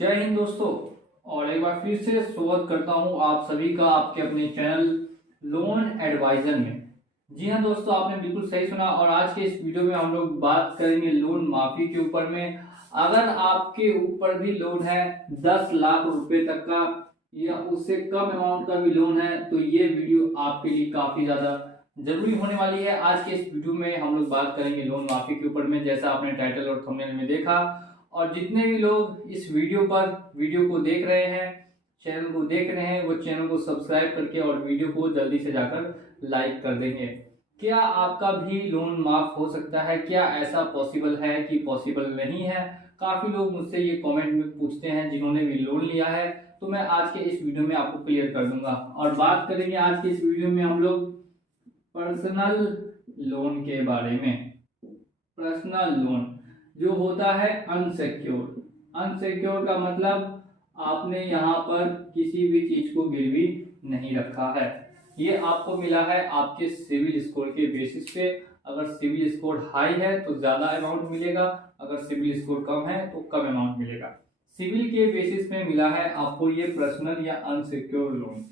जय हिंद दोस्तों। और एक बार फिर से स्वागत करता हूं आप सभी का आपके अपने चैनल लोन एडवाइजर में। जी हां दोस्तों, आपने बिल्कुल सही सुना। और आज के इस वीडियो में हम लोग बात करेंगे लोन माफी के ऊपर में। अगर आपके ऊपर भी लोन है 10 लाख रुपए तक का या उससे कम अमाउंट का भी लोन है तो ये वीडियो आपके लिए काफी ज्यादा जरूरी होने वाली है। आज के इस वीडियो में हम लोग बात करेंगे लोन माफी के ऊपर में, जैसा आपने टाइटल और थंबनेल में देखा। और जितने भी लोग इस वीडियो को देख रहे हैं, चैनल को देख रहे हैं, वो चैनल को सब्सक्राइब करके और वीडियो को जल्दी से जाकर लाइक कर देंगे। क्या आपका भी लोन माफ हो सकता है? क्या ऐसा पॉसिबल है कि पॉसिबल नहीं है? काफी लोग मुझसे ये कमेंट में पूछते हैं जिन्होंने भी लोन लिया है, तो मैं आज के इस वीडियो में आपको क्लियर कर दूंगा। और बात करेंगे आज के इस वीडियो में हम लोग पर्सनल लोन के बारे में। पर्सनल लोन जो होता है अनसिक्योर। अनसिक्योर का मतलब आपने यहाँ पर किसी भी चीज को गिरवी नहीं रखा है। ये आपको मिला है आपके सिविल स्कोर के बेसिस पे। अगर सिविल स्कोर हाई है तो ज्यादा अमाउंट मिलेगा, अगर सिविल स्कोर कम है तो कम अमाउंट मिलेगा। सिविल के बेसिस पे मिला है आपको ये पर्सनल या अनसिक्योर लोन।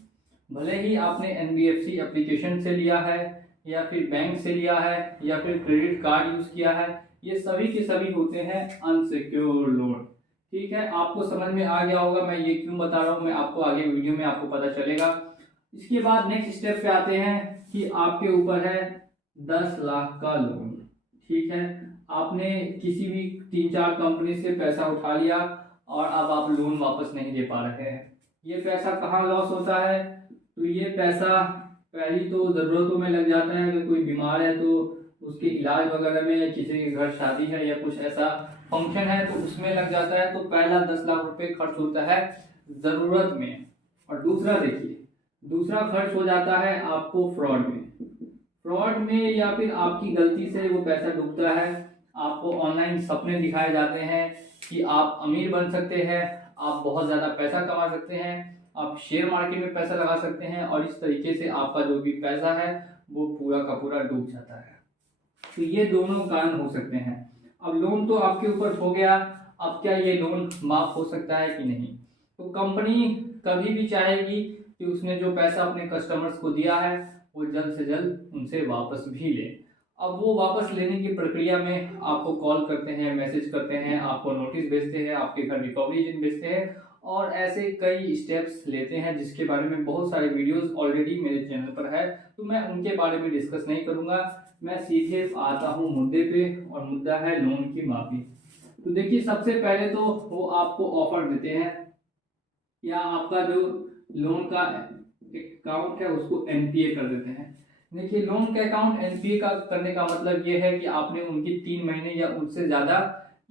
भले ही आपने एनबीएफसी एप्लीकेशन से लिया है या फिर बैंक से लिया है या फिर क्रेडिट कार्ड यूज किया है, ये सभी के सभी होते हैं अनसिक्योर लोन। ठीक है, आपको समझ में आ गया होगा मैं ये क्यों बता रहा हूँ, मैं आपको आगे वीडियो में आपको पता चलेगा। इसके बाद नेक्स्ट स्टेप पे आते हैं कि आपके ऊपर है 10 लाख का लोन। ठीक है, आपने किसी भी 3-4 कंपनी से पैसा उठा लिया और अब आप लोन वापस नहीं दे पा रहे हैं। ये पैसा कहाँ लॉस होता है? तो ये पैसा पहली तो जरूरतों में लग जाता है। अगर कोई बीमार है तो उसके इलाज वगैरह में, या किसी के घर शादी है या कुछ ऐसा फंक्शन है तो उसमें लग जाता है। तो पहला 10 लाख रुपए खर्च होता है जरूरत में। और दूसरा देखिए, दूसरा खर्च हो जाता है आपको फ्रॉड में। फ्रॉड में या फिर आपकी गलती से वो पैसा डूबता है। आपको ऑनलाइन सपने दिखाए जाते हैं कि आप अमीर बन सकते हैं, आप बहुत ज्यादा पैसा कमा सकते हैं, आप शेयर मार्केट में पैसा लगा सकते हैं, और इस तरीके से आपका जो भी पैसा है वो पूरा का पूरा डूब जाता है। तो ये दोनों कारण हो सकते हैं। अब लोन तो आपके ऊपर हो गया, अब क्या ये लोन माफ हो सकता है कि नहीं? तो कंपनी कभी भी चाहेगी कि उसने जो पैसा अपने कस्टमर्स को दिया है वो जल्द से जल्द उनसे वापस भी ले। अब वो वापस लेने की प्रक्रिया में आपको कॉल करते हैं, मैसेज करते हैं, आपको नोटिस भेजते हैं, आपके घर रिकवरी एजेंट भेजते हैं, और ऐसे कई स्टेप्स लेते हैं जिसके बारे में बहुत सारे वीडियोस ऑलरेडी मेरे चैनल पर है। तो मैं उनके बारे में डिस्कस नहीं करूंगा, मैं सीधे आता हूँ मुद्दे पे, और मुद्दा है लोन की माफी। तो देखिए, सबसे पहले तो वो आपको ऑफर देते हैं या आपका जो लोन का अकाउंट है उसको एनपीए कर देते हैं। देखिए, लोन का अकाउंट एनपीए का करने का मतलब ये है कि आपने उनकी 3 महीने या उससे ज्यादा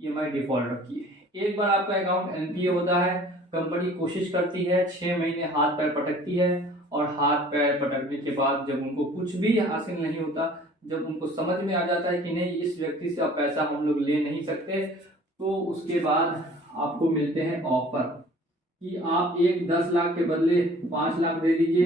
ईएमआई डिफॉल्ट रखी है। एक बार आपका अकाउंट एनपीए होता है, कंपनी कोशिश करती है 6 महीने हाथ पैर पटकती है, और हाथ पैर पटकने के बाद जब उनको कुछ भी हासिल नहीं होता, जब उनको समझ में आ जाता है कि नहीं इस व्यक्ति से अब पैसा हम लोग ले नहीं सकते, तो उसके बाद आपको मिलते हैं ऑफर कि आप एक 10 लाख के बदले 5 लाख दे दीजिए,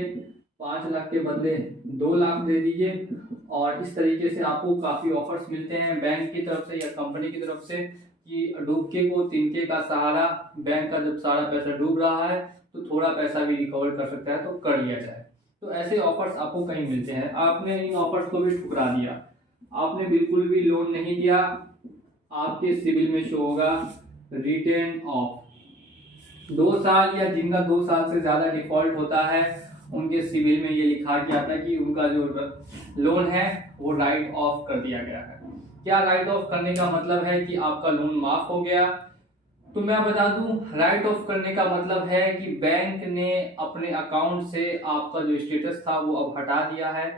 5 लाख के बदले 2 लाख दे दीजिए। और इस तरीके से आपको काफी ऑफर्स मिलते हैं बैंक की तरफ से या कंपनी की तरफ से कि डूबके को तिनके का सहारा। बैंक का जब सारा पैसा डूब रहा है तो थोड़ा पैसा भी रिकवर कर सकता है तो कर लिया जाए। तो ऐसे ऑफर्स आपको कहीं मिलते हैं। आपने इन ऑफर्स को भी ठुकरा दिया, आपने बिल्कुल भी लोन नहीं दिया, आपके सिविल में शो होगा रिटर्न ऑफ 2 साल, या जिनका 2 साल से ज्यादा डिफॉल्ट होता है उनके सिविल में ये लिखा के आता है कि उनका जो लोन है वो राइट ऑफ कर दिया गया है। क्या राइट ऑफ करने का मतलब है कि आपका लोन माफ हो गया? तो मैं बता दूं, राइट ऑफ करने का मतलब है कि बैंक ने अपने अकाउंट से आपका जो स्टेटस था वो अब हटा दिया है,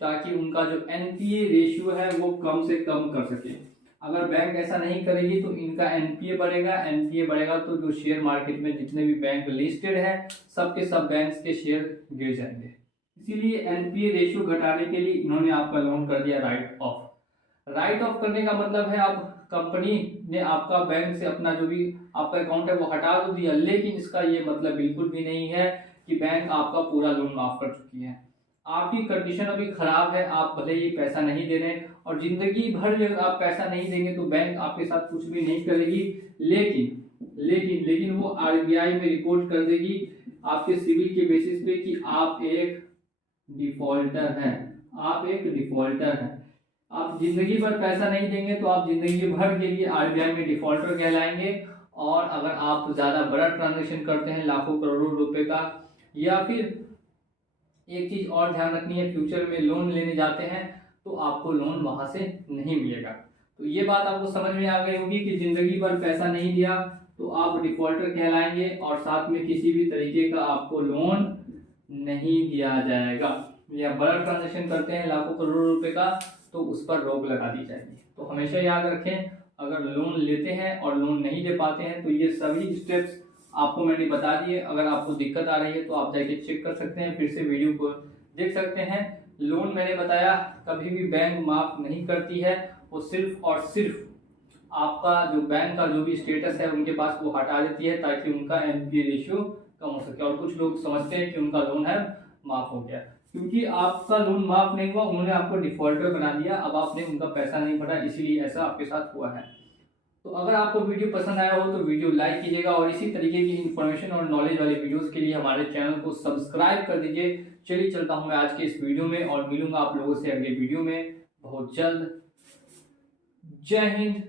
ताकि उनका जो एनपीए रेशियो है वो कम से कम कर सके। अगर बैंक ऐसा नहीं करेगी तो इनका एनपीए बढ़ेगा, एनपीए बढ़ेगा तो जो शेयर मार्केट में जितने भी बैंक लिस्टेड है सबके सब बैंक्स के शेयर गिर जाएंगे। इसीलिए एनपीए रेशियो घटाने के लिए इन्होंने आपका लोन कर दिया राइट ऑफ। राइट ऑफ करने का मतलब है अब कंपनी ने आपका बैंक से अपना जो भी आपका अकाउंट है वो हटा तो दिया, लेकिन इसका ये मतलब बिल्कुल भी नहीं है कि बैंक आपका पूरा लोन माफ कर चुकी है। आपकी कंडीशन अभी खराब है, आप भले ही पैसा नहीं दे रहे और जिंदगी भर जब आप पैसा नहीं देंगे तो बैंक आपके साथ कुछ भी नहीं करेगी, लेकिन लेकिन लेकिन वो आरबीआई में रिपोर्ट कर देगी आपके सिविल के बेसिस पे कि आप एक डिफॉल्टर हैं, आप एक डिफॉल्टर हैं। आप जिंदगी भर पैसा नहीं देंगे तो आप जिंदगी भर के लिए आरबीआई में डिफॉल्टर कहलाएंगे। और अगर आप ज़्यादा बड़ा ट्रांजेक्शन करते हैं लाखों करोड़ों रुपए का, या फिर एक चीज़ और ध्यान रखनी है, फ्यूचर में लोन लेने जाते हैं तो आपको लोन वहां से नहीं मिलेगा। तो ये बात आपको समझ में आ गई होगी कि जिंदगी भर पैसा नहीं दिया तो आप डिफॉल्टर कहलाएंगे और साथ में किसी भी तरीके का आपको लोन नहीं दिया जाएगा। या बड़ा ट्रांजेक्शन करते हैं लाखों करोड़ों रुपए का तो उस पर रोक लगा दी जाएगी। तो हमेशा याद रखें, अगर लोन लेते हैं और लोन नहीं दे पाते हैं तो ये सभी स्टेप्स आपको मैंने बता दिए। अगर आपको दिक्कत आ रही है तो आप जाके चेक कर सकते हैं, फिर से वीडियो को देख सकते हैं। लोन मैंने बताया कभी भी बैंक माफ नहीं करती है, वो सिर्फ और सिर्फ आपका जो बैंक का जो भी स्टेटस है उनके पास वो हटा देती है ताकि उनका एनपीए रेशियो कम हो सके। और कुछ लोग समझते हैं कि उनका लोन है माफ हो गया, क्योंकि आपका लोन माफ नहीं हुआ, उन्होंने आपको डिफॉल्टर बना दिया, अब आपने उनका पैसा नहीं भरा, इसीलिए ऐसा आपके साथ हुआ है। तो अगर आपको वीडियो पसंद आया हो तो वीडियो लाइक कीजिएगा और इसी तरीके की इन्फॉर्मेशन और नॉलेज वाले वीडियोस के लिए हमारे चैनल को सब्सक्राइब कर दीजिए। चलिए चलता हूं मैं आज के इस वीडियो में और मिलूंगा आप लोगों से अगले वीडियो में बहुत जल्द। जय हिंद।